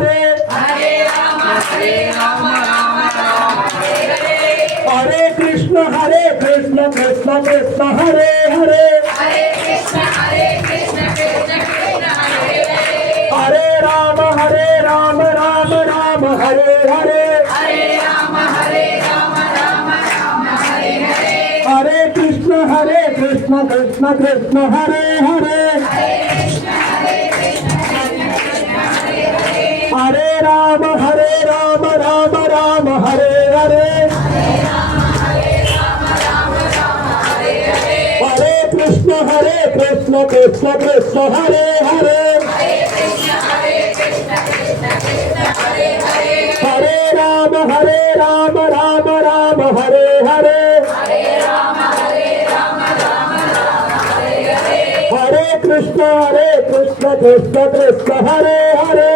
Hare Hare Ram Ram Ram Hare Hare Krishna Krishna Krishna Hare Hare Hare Krishna Krishna Krishna Hare Hare Hare Ram Ram Ram Hare Hare Hare Ram Ram Ram Hare Hare Hare Krishna Krishna Krishna Hare Hare Hare Ram Ram Ram Hare Hare Hare Krishna Krishna Krishna Hare Hare Hare Ram Ram Hare Hare Hare Krishna Krishna Krishna Hare Hare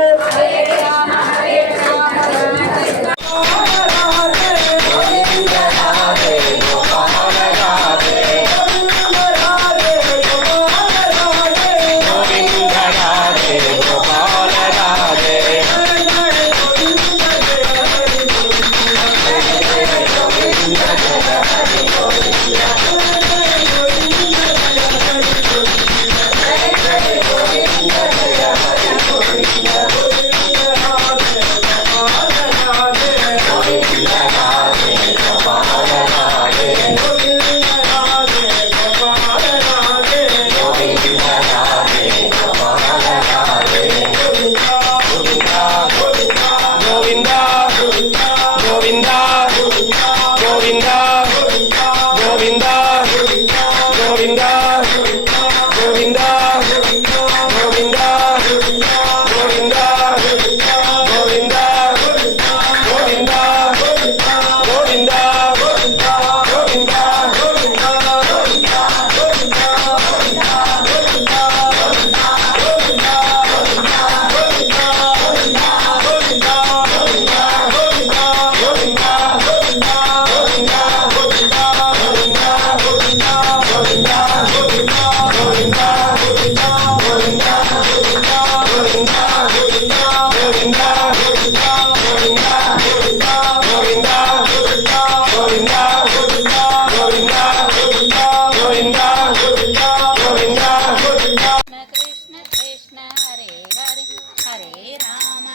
Krishna Krishna Hare Hare Hare Ram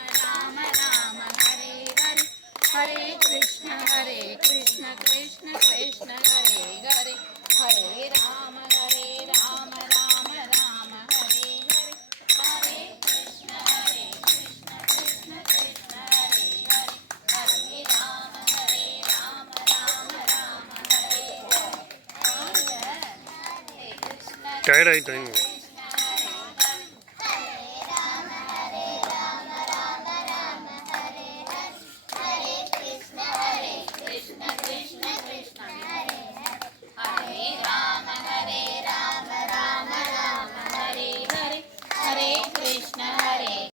Ram Ram Hare Hare Hare Krishna Krishna Krishna Hare Hare Hare Ram Ram Ram Hare Hare Hare Krishna Krishna Krishna Hare Hare Hare Ram Ram Ram Hare Hare tired आहे